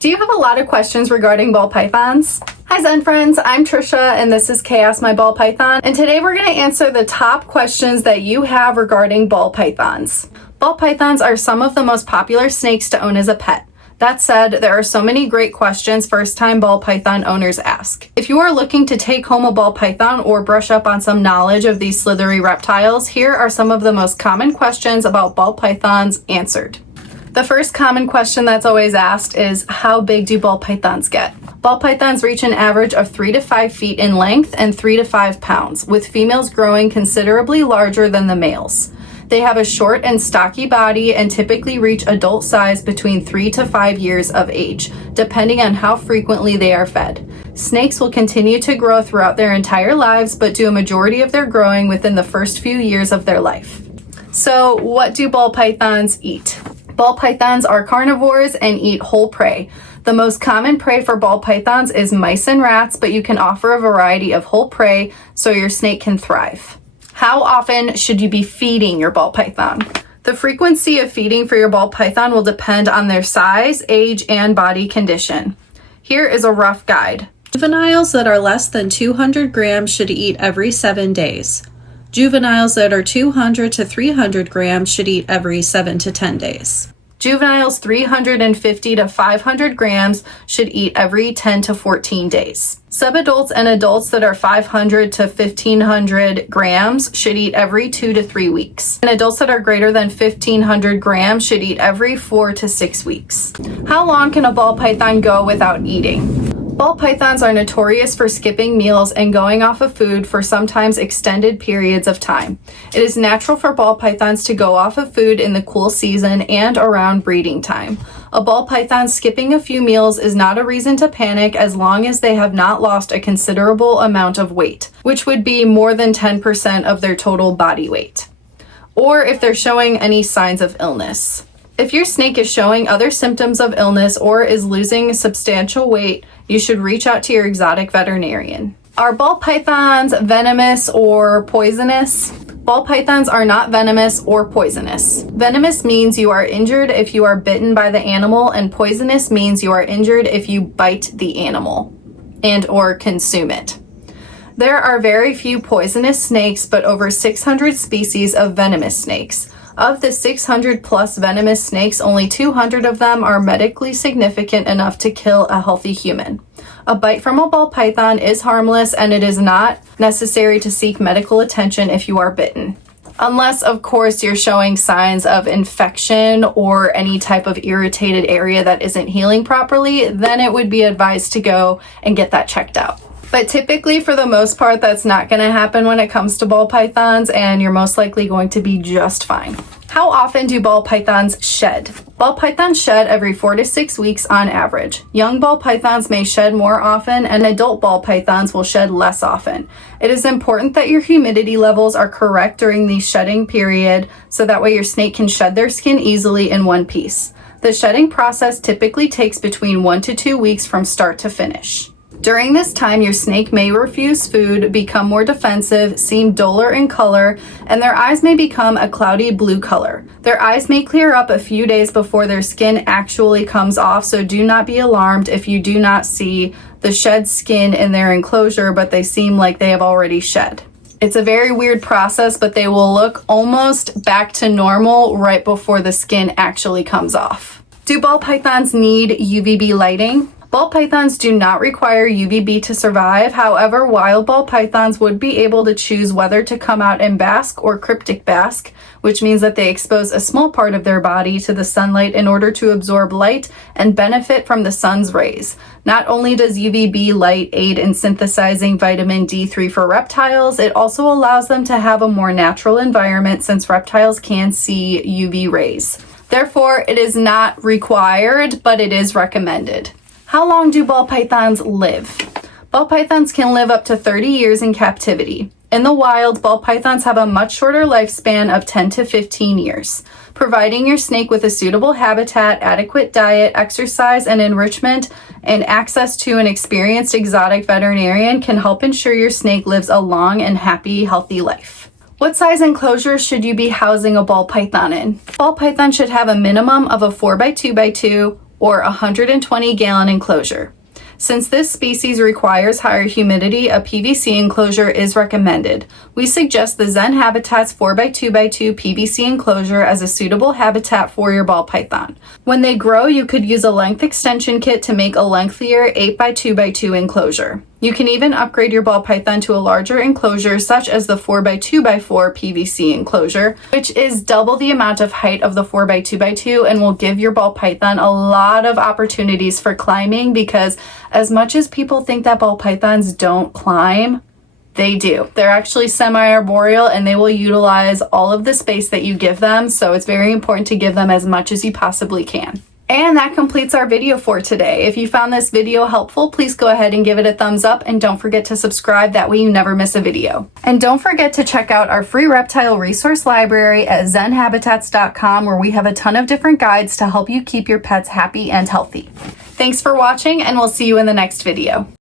Do you have a lot of questions regarding ball pythons? Hi Zen friends, I'm Trisha and this is Chaos My Ball Python, and today we're going to answer the top questions that you have regarding ball pythons. Ball pythons are some of the most popular snakes to own as a pet. That said, there are so many great questions first-time ball python owners ask. If you are looking to take home a ball python or brush up on some knowledge of these slithery reptiles, here are some of the most common questions about ball pythons answered. The first common question that's always asked is, how big do ball pythons get? Ball pythons reach an average of 3 to 5 feet in length and 3 to 5 pounds, with females growing considerably larger than the males. They have a short and stocky body and typically reach adult size between 3 to 5 years of age, depending on how frequently they are fed. Snakes will continue to grow throughout their entire lives, but do a majority of their growing within the first few years of their life. So, what do ball pythons eat? Ball pythons are carnivores and eat whole prey. The most common prey for ball pythons is mice and rats, but you can offer a variety of whole prey so your snake can thrive. How often should you be feeding your ball python? The frequency of feeding for your ball python will depend on their size, age, and body condition. Here is a rough guide. Juveniles that are less than 200 grams should eat every 7 days. Juveniles that are 200 to 300 grams should eat every 7 to 10 days. Juveniles 350 to 500 grams should eat every 10 to 14 days. Subadults and adults that are 500 to 1500 grams should eat every 2 to 3 weeks. And adults that are greater than 1500 grams should eat every 4 to 6 weeks. How long can a ball python go without eating? Ball pythons are notorious for skipping meals and going off of food for sometimes extended periods of time. It is natural for ball pythons to go off of food in the cool season and around breeding time. A ball python skipping a few meals is not a reason to panic as long as they have not lost a considerable amount of weight, which would be more than 10% of their total body weight, or if they're showing any signs of illness. If your snake is showing other symptoms of illness or is losing substantial weight, you should reach out to your exotic veterinarian. Are ball pythons venomous or poisonous? Ball pythons are not venomous or poisonous. Venomous means you are injured if you are bitten by the animal, and poisonous means you are injured if you bite the animal and or consume it. There are very few poisonous snakes, but over 600 species of venomous snakes. Of the 600 plus venomous snakes, only 200 of them are medically significant enough to kill a healthy human. A bite from a ball python is harmless, and it is not necessary to seek medical attention if you are bitten. Unless, of course, you're showing signs of infection or any type of irritated area that isn't healing properly, then it would be advised to go and get that checked out. But typically, for the most part, that's not going to happen when it comes to ball pythons, and you're most likely going to be just fine. How often do ball pythons shed? Ball pythons shed every 4 to 6 weeks on average. Young ball pythons may shed more often, and adult ball pythons will shed less often. It is important that your humidity levels are correct during the shedding period, so that way your snake can shed their skin easily in one piece. The shedding process typically takes between 1 to 2 weeks from start to finish. During this time, your snake may refuse food, become more defensive, seem duller in color, and their eyes may become a cloudy blue color. Their eyes may clear up a few days before their skin actually comes off, so do not be alarmed if you do not see the shed skin in their enclosure, but they seem like they have already shed. It's a very weird process, but they will look almost back to normal right before the skin actually comes off. Do ball pythons need UVB lighting? Ball pythons do not require UVB to survive. However, wild ball pythons would be able to choose whether to come out and bask or cryptic bask, which means that they expose a small part of their body to the sunlight in order to absorb light and benefit from the sun's rays. Not only does UVB light aid in synthesizing vitamin D3 for reptiles, it also allows them to have a more natural environment since reptiles can see UV rays. Therefore, it is not required, but it is recommended. How long do ball pythons live? Ball pythons can live up to 30 years in captivity. In the wild, ball pythons have a much shorter lifespan of 10 to 15 years. Providing your snake with a suitable habitat, adequate diet, exercise, and enrichment, and access to an experienced exotic veterinarian can help ensure your snake lives a long and happy, healthy life. What size enclosure should you be housing a ball python in? Ball python should have a minimum of a 4x2x2 or 120-gallon enclosure. Since this species requires higher humidity, a PVC enclosure is recommended. We suggest the Zen Habitat's 4x2x2 PVC enclosure as a suitable habitat for your ball python. When they grow, you could use a length extension kit to make a lengthier 8x2x2 enclosure. You can even upgrade your ball python to a larger enclosure such as the 4x2x4 PVC enclosure, which is double the amount of height of the 4x2x2 and will give your ball python a lot of opportunities for climbing, because as much as people think that ball pythons don't climb, they do. They're actually semi-arboreal and they will utilize all of the space that you give them, so it's very important to give them as much as you possibly can. And that completes our video for today. If you found this video helpful, please go ahead and give it a thumbs up, and don't forget to subscribe, that way you never miss a video. And don't forget to check out our free reptile resource library at zenhabitats.com, where we have a ton of different guides to help you keep your pets happy and healthy. Thanks for watching, and we'll see you in the next video.